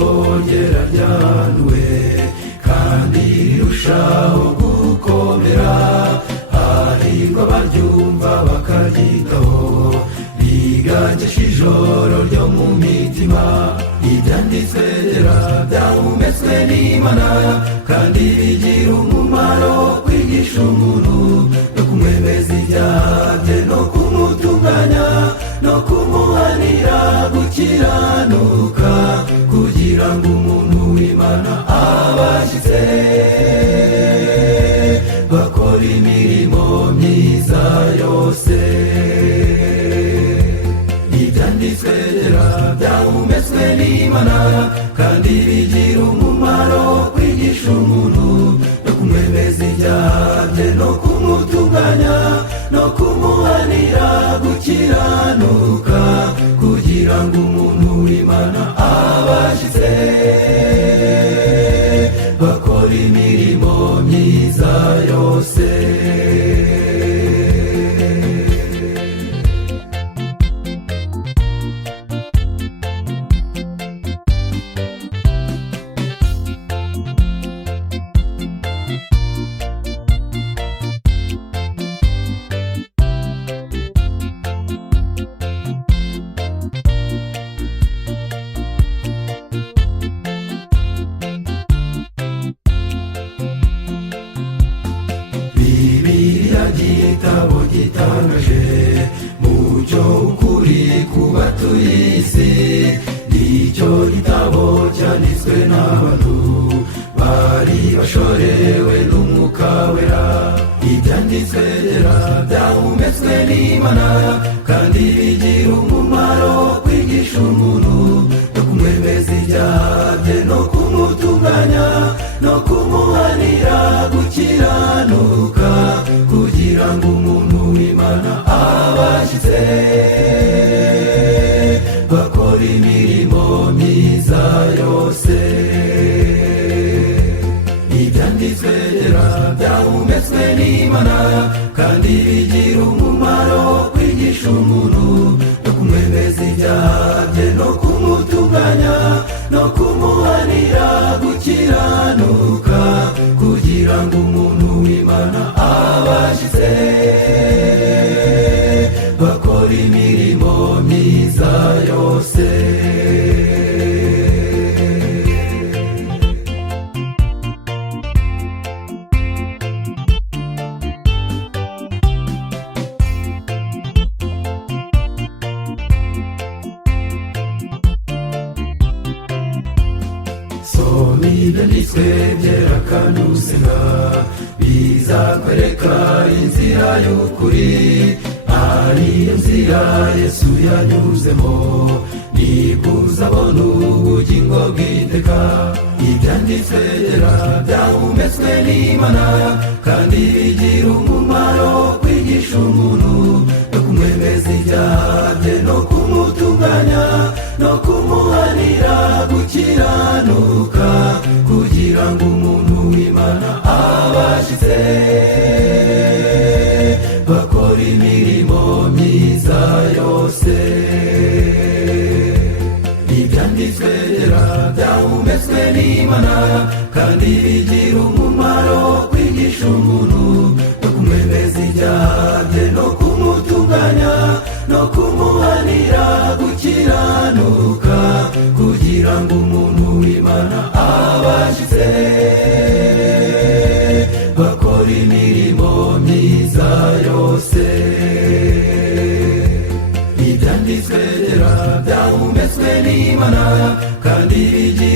ijambo ryera ryanuwe kandi rirushaho gukomera, hahirwa abaryumva bakaryitaho, rigagisha ijoro ryo mu mitima. Ibyanditswe byera byahumetswe n'Imana kandi bigira umumaro kwigisha umuntu no kumwemeza ibyaha bye no kumutunganya no kumuhanira gukiranuka, kugira ngo umuntu w'Imana abashyitse bakora imirimo myiza yose. Ibyanditswe byera byahumetswe n'Imana kandi bigira umumaro kwigisha umuntu no kumwemeza ibyaha bye no kumutunganya no kumuhanira gukiranuka, kugira ngo umuntu w'Imana abashyitse bakora imirimo myiza yose. Bibiliya igitabo gitangaje mucyo ukuri ku batuye isi, nicyo gitabo cyanditswe n'abantu bari bashorewe n'Umwuka wera. Ibyanditswe byera byahumetswe n'Imana kandi bigira umumaro kwigisha umuntu no kumwemeza ibyaha bye no kumutunganya no kumuhanira gukiranuka, kugira ngo umuntu w'Imana abashyitse bakora imirimo myiza yose. Ibyanditswe byera byahumetswe n'Imana kandi bigira umumaro kwigisha umuntu no kumwemeza ibyaha bye no kumutunganya no kumuhanira gukiranuka, kugira ngo umuntu w'Imana abashyitse bakora imirimo myiza yose. Soma ibyanditswe byera kandi usenga, bizakwereka inzira y'ukuri, ariyo nzira Yesu yanyuzemo, nibwo uzabona ubugingo bw'iteka. Ibyanditswe byera byahumetswe n'Imana kandi bigira umumaro kwigisha umuntu no kumwemeza ibyaha bye no kumutunganya no kumuhanira gukiranuka, kugira ngo umuntu w'Imana abashyitse bakora imirimo myiza yose. Ibyanditswe byera byahumetswe n'Imana kandi bigira umumaro kwigisha umuntu no kumwemeza ibyaha bye no kumutunganya no kumuhanira gukiranuka, kugira ngo umuntu w'Imana abashyitse bakora imirimo myiza yose. Ibyanditswe byera byahumetswe n'Imana kandi bigira